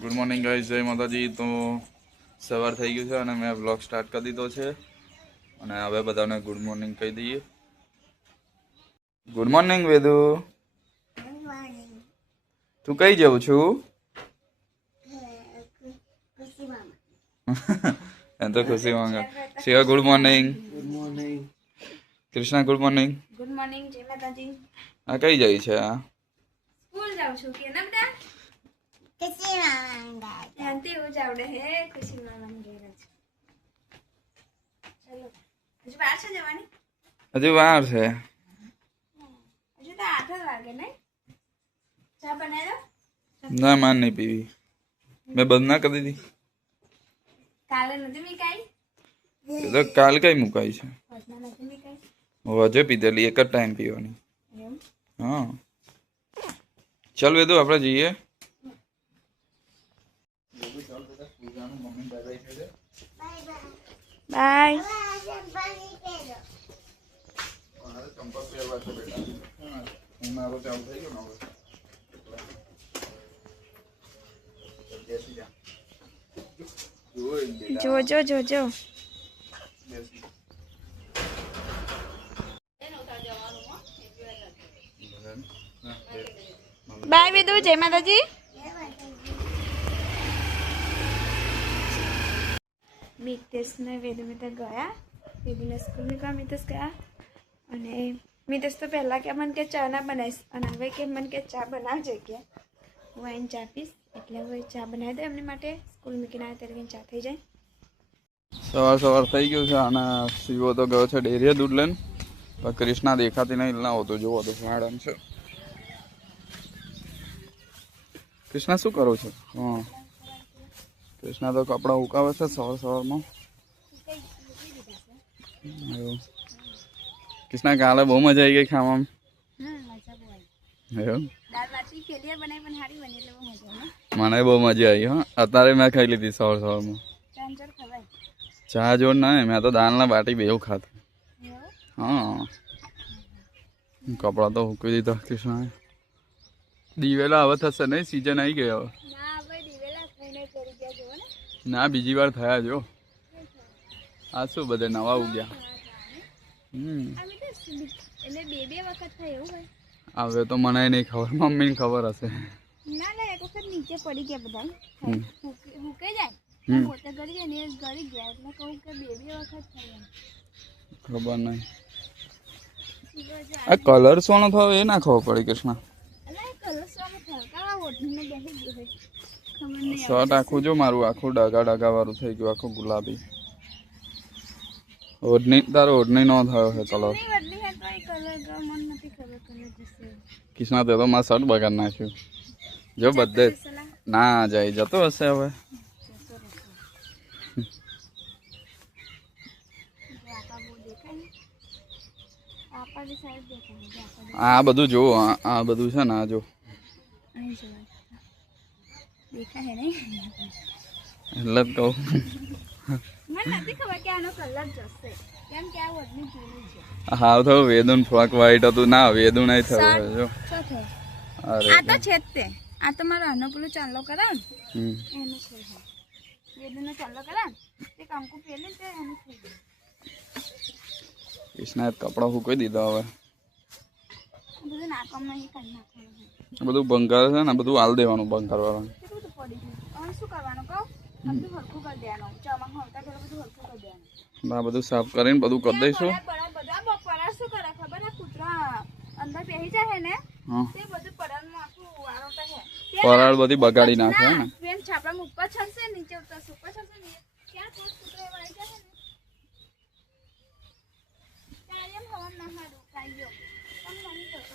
Good morning guys, જય માતાજી। તો સવાર થઈ ગયું છે અને મેં બ્લોગ સ્ટાર્ટ કરી દીધો છે અને હવે બધાને ગુડ મોર્નિંગ કહી દઈએ। ગુડ મોર્નિંગ વેદુ, તું કઈ જવું છું? એમ તો ખુશી માંગે। Shiva good morning. Good morning. Krishna good morning. Good morning, જય માતાજી। આ કઈ જાય છે? આ સ્કૂલ જાઉં છું કે ના બેટા? ખુશી મામા ધ્યાનથી એવું જ આવડે હે। ખુશી મામા ઘેર જ ચલો, હજુ વાર છે જવાની? હજુ વાર છે, હજુ તો 8 જ વાગે નહીં? ચા બનાવી દો? ના માન નહીં પીવી, મેં બંધ ના કરી દીધી। કાલે નથી મીકાઈ? એ તો કાલ કઈ મુકાઈ છે? વચમાં નથી મીકાઈ? હજે પીધેલી, એક જ ટાઈમ પીવાની। એમ? હા ચાલ વેદુ આપણે જઈએ। બાય। જોજો જોજો। બાય વેદુ, જય માતાજી। મિતેશ ને વેદુ મિત્ર ગયા, વેદુને સ્કૂલ મૂકવા મિતેશ ગયા અને મિતેશ તો પહેલાં કે મને કે ચા ના બનાવીશ અને હવે કે મને કે ચા બનાવજે કે હું આવીને ચા પીશ, એટલે હવે ચા બનાવી દે એમની માટે। સ્કૂલ મૂકીને આવે ત્યારે ચા થઈ જાય। સવાર થઈ ગયું છે અને શિવો તો ગયો છે ડેરીએ દૂધ લઈને, પણ કૃષ્ણા દેખાતી નહીં, ના હોતો જોવો તો મેડમ છે। કૃષ્ણા શું કરો છો? હા કૃષ્ણા તો કપડાં ઉકાવે છે સવારમાં। કૃષ્ણા કાલે બહુ મજા આવી ગઈ ખાવામાં? મને બહુ મજા આવી। હા અત્યારે મેં ખાઈ લીધી સવારમાં। ચા જોડ ના, મેં તો દાળના બાટી બેવ ખાધું। હા કપડાં તો મૂકી દીધા કૃષ્ણાએ। દિવેલા હવે થશે નહીં, સીઝન આવી ગઈ હવે। ના બીજી વાર થયા જો, આ શું બધે નવા ઉગ્યા। હવે તો મને નહીં ખબર, મમ્મીને ખબર હશે। ના ના એક વખત નીચે પડી ગયા બધા, હુકાઈ જાય પોતે ગળી જાય ને એ ગળી ગયા, એટલે કહું કે બે વખત થઈ ખબર નહીં। આ કલર સોનો થયો એ ના ખબર પડી કૃષ્ણ। શર્ટ આખું જો મારું આખું ડાઘા ડાઘા વાળું થઈ ગયું, આખું ગુલાબી। ઓઢણી તારો ઓઢણી નો થયો છે કલર। કૃષ્ણા તે તો મારા શર્ટ બગાડ નાખ્યું જો બધે। ના જાય, જતો હશે હવે। આ બધું જો, આ બધું છે ને, આ જો એટલે જ કહું। હાવ થયું વેદુન ફ્રોક વાઈટ હતું, ના વેદુ નહીં થયું જો। આ તો છે જ તે, આ તો મારો આનો પેલું ચાંદલો કરાવ ને એનું છે, વેદુનો ચાંદલો કરાવ તે કંકુ પેલે તે એનું થઈ ગયું। કૃષ્ણાએ કપડા ફૂંકી દીધા હવે। બધું નાકમ નહીં કરી નાખવાનું, બધું બંગાર છે ને, બધું હાલ દેવાનું બંગાર વાળા। બધું પડી ગયું, હવે શું કરવાનું કહું? બધું હરખું કરી દેવાનું, ચોમાસું આવતા પેલા બધું હરખું કરી દેવાનું। આ બધું સાફ કરીને બધું કરી દઈશું। બધા પરાર શું કરે ખબર ને, કૂતરા અંદર બેસી જાય ને તે બધું પરાળમાં આખું વાળોતા હે, પરાળ બધી બગાડી નાખે ને। બેન છાપરામાં ઉપર ચડશે, નીચે ઉતરશે, ઉપર ચડશે ને ક્યાં થોડું કૂતરા વાળી જાય ને ત્યાં એમ હવા ના હારું ખાઈ ગયો તમને નહીં કરતો।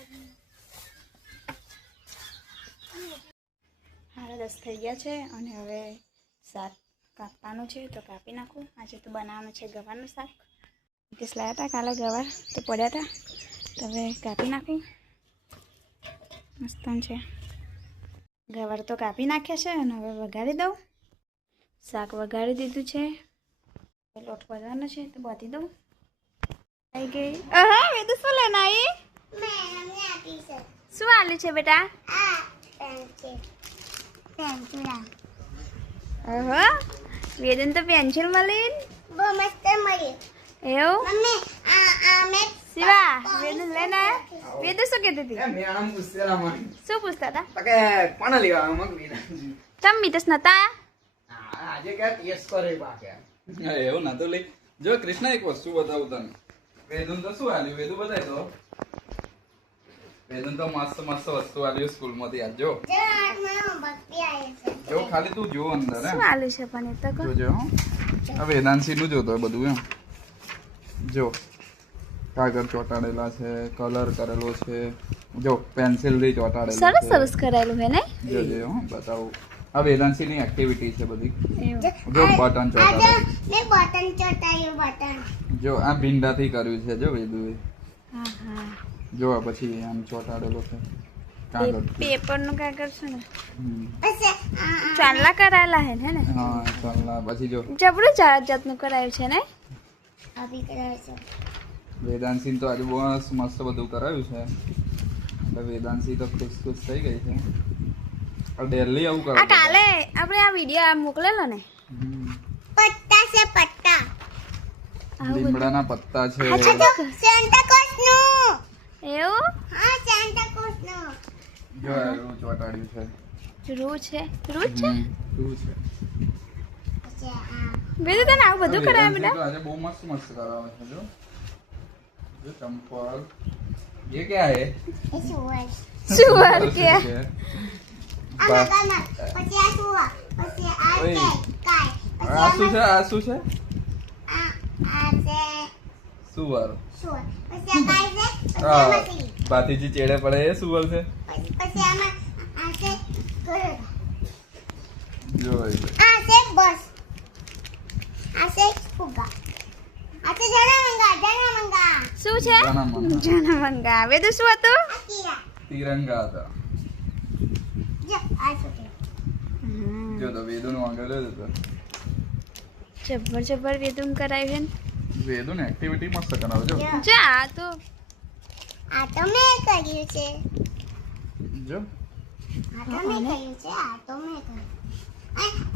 10:30 થઈ ગયા છે અને હવે શાક કાપવાનું છે, તો કાપી નાખું। આજે તો બનાવવાનું છે ગવારનું શાક, નીતિશ લાવ્યા હતા કાલે ગવાર તો પડ્યા હતા, તો હવે કાપી નાખું। મસ્ત છે ગવાર તો કાપી નાખ્યા છે અને હવે વઘારી દઉં। શાક વઘારી દીધું છે, લોટ કરવાનો છે તો બાંધી દઉં। આવી ગઈ। હા વેદુ શું લઈને આવી? શું આલ્યું છે બેટા? પેન્ચુડા ઓહો વેદન તો પેન્સિલ મળી બહુ મસ્ત મળી એવું મમ્મી આ મેં શિવા વેદન લઈને આયા વેદુ શું કહેતી હતી મેડમ પૂછેલા મને શું પૂછતા હતા કે કોને લેવા મગ વિનાજી ચમ મિતસ નતા આજે કે ટેસ્ટ કરે પાકે હા, એવું ના તો લઈ જો કૃષ્ણ એક વસ્તુ બતાવું તને વેદુન તો શું આલ્યું વેદુ બતાય તો વેદુન તો મસ્ત મસ્ત વસ્તુ આલ્યું સ્કૂલ માંથી આજ જો જરા ભક્તિ આવી છે જો ખાલી તું જો અંદર શું હે આલું છે પણ એ તો કહો. જોજો હો. આ વેદાંશી નું જોતો હોય બધું એમ જો કાગળ ચોંટાડેલા છે કલર કરેલો છે જો પેન્સિલ થી ચોંટાડેલું સરસ છે સરસ કરાયેલું હે ને જોજો હો બતાવું આ વેદાંશી ની એક્ટિવિટી છે બધી એવું જો બટન ચોંટાડેલું મેં બટન ચોટાયું બટન જો આ ભીંડાથી કર્યું છે જો વેદુએ હા હા જો આ પછી આમ ચોંટાડેલો છે કાગળ પેપર નું કાગળ છે ને પછી ચાંદલા કરાયેલા હે ને હા ચાલ પછી જો જબરું જાતનું કરાયું છે ને આવી કરાય છે વેદાંશી તો આજે બહુ મસ્ત બધું કરાવ્યું છે એટલે વેદાંશી તો ખુશ થઈ ગઈ છે ડેલી આવું કરે આ કાલે આપણે આ વિડીયો આ મોકલેલો ને પત્તા છે પત્તા લીમડાના પત્તા છે સેન્ટા ક્લોઝ નું એવું હા સેન્ટા ક્લોઝ નું જો એવું ચોંટાડ્યું છે રૂ છે રૂ છે શું છે પછી આ બેદુ તને આવું બધું કરાવે વેદાંશી બેટા તો આજે બહુ મસ્ત મસ્ત કરાવે છે જો જો ચંપલ ये क्या है એ શું હોય શું વાર કે આ મકાના પછી આ શું હોય? પછી આ ઓય. કાય આ શું છે આ શું છે આ છે સુવર શું હોય? પછી આ કાય છે પછી આ હા મછલી ભાતીજી ચેડે પડે એ સુવર છે પછી આમાં આ છે ઘોડા. જો એ આ છે બસ આ છે ફુગ્ગા આ છે જનામંગા શું છે જનામંગા. જનમંગા બેદુ શું હતું આ કીરા તિરંગા હતા જો આ શું છે જો તો વેદુનું આગળ જ હતો જબર જબર વેદુમ કરાવ્યું વેદુને એક્ટિવિટી મસ્ત કરાવે જો જો. હે જા તો આ તો મેં કર્યું છે જો આ તો મેં કર્યું છે આ તો મેં કર્યું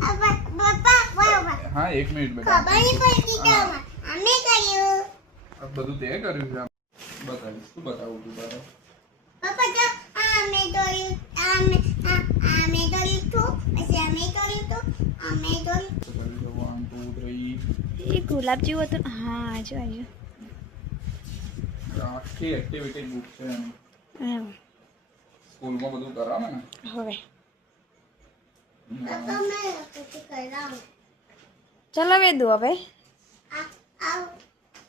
આ બાપા બરાબર હા 1 મિનિટ બેટા ખબર નહીં પડતી તમને અમે કર્યું આ બધું તે કર્યું છે બતાવીશ શું બતાવું તું તારે પપ્પા જો આ મેં દોર્યું આ મેં દોર્યું તું પછી અમે દોર્યું તું અમે દોર્યું તો કર્યું છે 1 2 એ ગુલાબ જેવું હતું હા જો આજો 3 આખી એક્ટિવિટી બુક છે એમ એમ સ્કૂલમાં બધું કરાવે ને હવે પપ્પા મેં પછી કરાવું ચલો વેદુ હવે આ આવ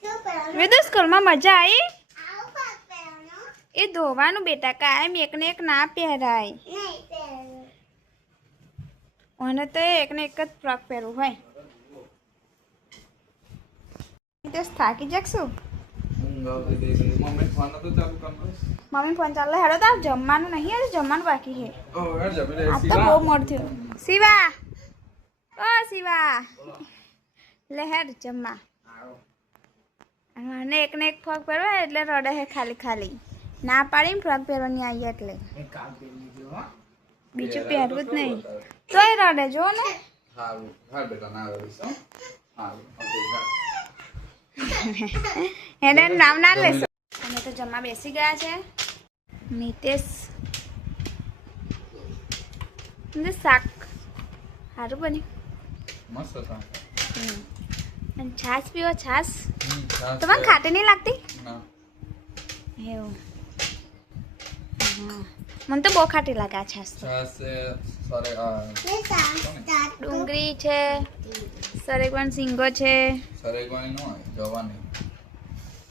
શું કરવાનું વેદુ સ્કૂલમાં મજા આવી આવ પાક પહેરવાનું એ ધોવાનું બેટા કાયમ એકને એક ના પહેરાય નહીં પહેરવાનું અને તો એકને એક જ ફ્રોક પહેરવું હોય તો થાકી જાગશું ઊંઘ આવતી હતી મમ્મી ફોન તો ચાલુ કરતો મમ્મી ફોન ચાલે હેડો તો જમવાનું નહીં હજુ જમવાનું બાકી છે ઓ યાર જમી લે આ તો બહુ મોડું થયું શિવા ઓ શિવા લે હેડ જમવા અને એકને એક ફ્રોક પહેરવા એટલે રડે હે ખાલી ખાલી ના પાડીને ફ્રોક પહેરવાની આવી એટલે કામ કરી લીધું હો બીજું પહેરવું જ નહીં તોય રડે જો ને હારું હા બેટા ના આવે શું હારું ઓકે હા એને નામ ના લેશો અમે તો જમવા બેસી ગયા છે મિતેશ ને શાક સારું બન્યું મસ્ત હતા અને છાશ પીવો છાશ છાશ તમને છે. ખાટી નહીં લાગતી ના એવું હા મને તો બહુ ખાટી લાગે આ છાશ તો છાશ છે સરે આ મેં સાત ડુંગળી છે સરેગવાન સિંગો છે સરેગવાની નો હોય જવાની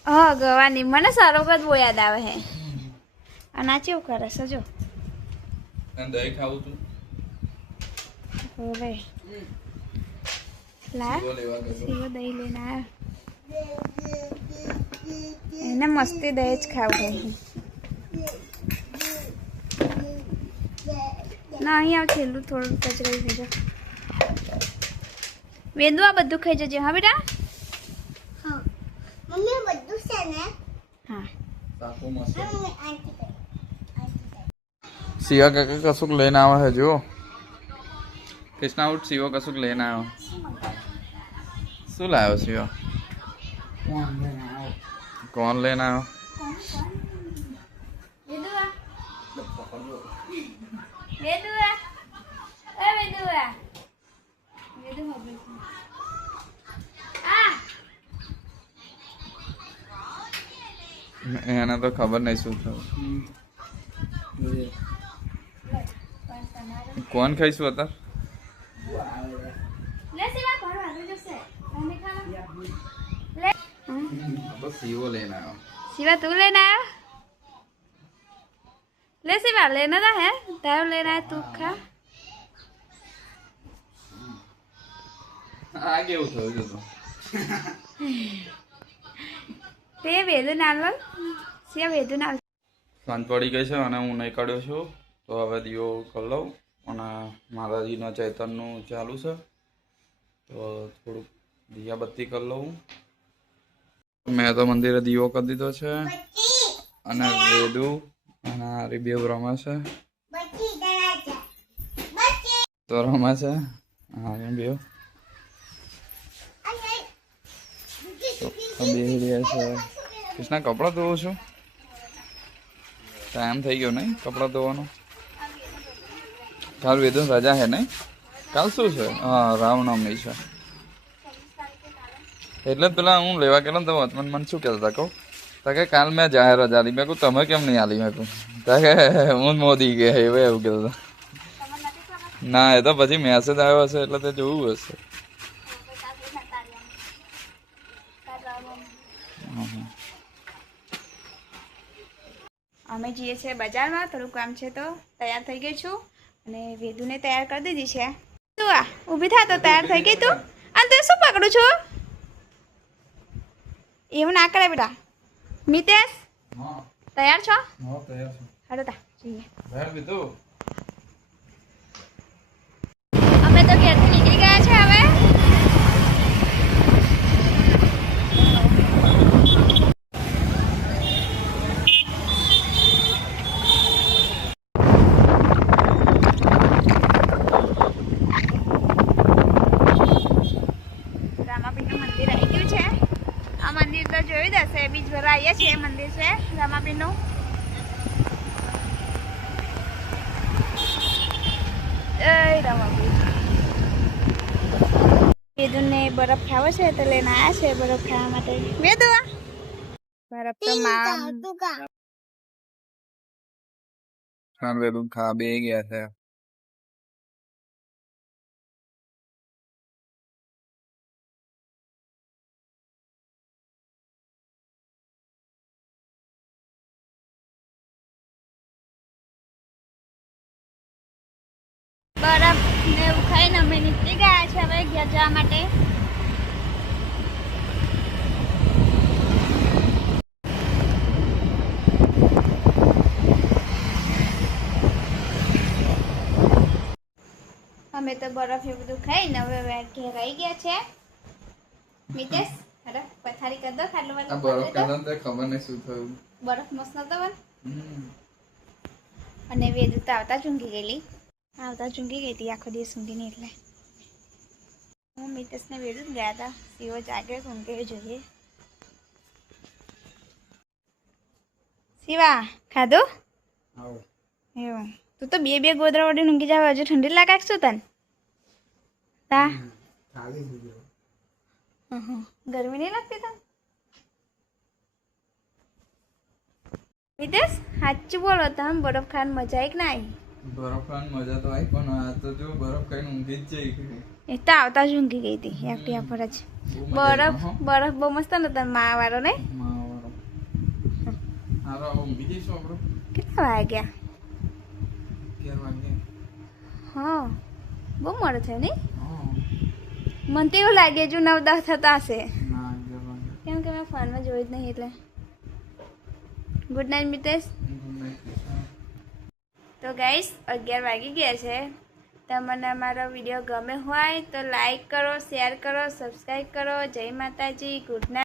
હા ગવાની મને સરોગત બહુ યાદ આવે હે અને આ કેવું કરે છે જો અને દહીં ખાવું તું હવે લા શીરો લેવા ગયો સીવો દહીં લઈને આવ્યો એને મસ્તી દહીં જ ખાવું હોય ના અહીં આવ છેલ્લું થોડું કચરાઈ થઈ જાય વેદુ આ બધું ખાઈ જજે હા બેટા હા મમ્મી બધું છે ને હા સાકુ મસ્ત મમ્મી આંટી કરી સિયા કાકા કશુંક લઈને આવે છે જો કૃષ્ણા ઉઠ, શિવો કશુંક લઈને આવ્યો. શું લાવ્યો શિવો? કોણ લઈને આવ્યો? એને તો ખબર નહીં શું થયું. કોણ ખાઈશું અત્યારે? બસ શિવો લઈને આવ્યો. शिवा तू लेना आया ले शिवा लेना था है तार लेना है तू खा આ કેવું થયું છે તો? તે વેદુ નાલવલ સિયા વેદુ નાલ સાંજ પડી ગઈ છે અને હું નહીં કાઢ્યો છું, તો હવે દીવો કરી લઉં. અને માતાજીના ચૈતનનું ચાલુ છે, તો થોડુંક દિયાબત્તી કરી લઉં. મેં તો મંદિરે દીવો કરી દીધો છે અને વેદુ અને આરી બે રમે છે, તો રમે છે. હા એમ બે બેસી રહ્યા છે. કૃષ્ણા કપડાં ધોવું છું, ટાઈમ થઈ ગયો નહીં કપડાં ધોવાનો. કાલ વેદુ રજા છે નહીં? કાલ શું છે? હા રામનવમી છે. એટલે જ પેલા હું લેવા ગયેલો તો મને શું કહેતા હતા કહું તો કે કાલ મેં જાહેર રજા આલી. મેં કહું તમે કેમ નહીં આલી? મેં કહું તો કે હું મોદી ગયા એવું એવું કહેતા હતા. ના એ તો પછી મેસેજ આવ્યો હશે એટલે તે જોવું હશે. અમે જઈએ છીએ બજારમાં, થોડું કામ છે તો તૈયાર થઈ ગઈ છું અને વેદુને તૈયાર કરી દીધી છે. તું આ ઊભી થા તો તૈયાર થઈ ગઈ તું. અને તું શું પકડું છું? એવું ના કરે બેટા. મિતેશ તૈયાર છો? હાલો તા જઈએ. અમે તો ઘેરથી નીકળી ગયા છે હવે. રામાપીરનું મંદિર આવી ગયું છે. આ મંદિર તો જોયું જ હશે, બીજ ભરવા આવીએ છીએ. મંદિર છે રામાપીરનું. જય રામાપીર. વેદુને બરફ ખાવો છે તો લઈને આવ્યા છે બરફ ખાવા માટે. વેદુ બરફ તો વેદુ ખા બે ગયા છે. બરફ ને એવું ખાઈને અમે નીકળી ગયા છે હવે ઘેર જવા માટે. અમે તો બરફ એ બધું ખાઈને હવે ઘેર આવી ગયા છે. મિતેશ અરે પથારી કરી દો ખાટલો આ બરફ ખાધા તો ખબર નહીં શું થયું. બરફ મસ્ત નતો બન. અને વેદુ તો આવતા જ ઊંઘી ગયેલી. આવતા ચૂંકી ગઈ હતી આખો દિવસ ઊંઘી નહીં એટલે. હું મિતેશને વેડું જ ગયા હતા. શિવો જાગે ઊંઘે જોઈએ. શિવા ખાધું? એવું તું તો બે ગોદરા ઓડીને ઊંઘી જાવ. હજુ ઠંડી લાગે શું તને? તા ગરમી નહીં લાગતી તને? મિતેશ સાચું બોલો તમે બરફ ખાવાની મજા આવી કે ના આવી? બરફ ખાવાની મજા તો આવી પણ આ તો જો બરફ ખાઈને ઊંઘી જ જઈ. એ તો આવતા જ ઊંઘી ગઈ હતી એકટી પર જ. બરફ બહુ મસ્ત નતો મા વાળો ને. ઊંઘી જઈશું આપણે. કેટલા વાગ્યા? 11 વાગ્યા. હા બહુ મોડું થયું નહીં? મને તો એવું લાગે જો 9-10 થતા હશે. ના 11 વાગ્યા. કેમ કે મેં ફોનમાં જોયું જ નહીં એટલે. Good night Mitesh. તો ગાઈસ 11 વાગી ગયા છે. તમને અમારો વિડીયો ગમે હોય તો લાઈક કરો, શેર કરો, સબસ્ક્રાઈબ કરો. જય માતાજી. Good night.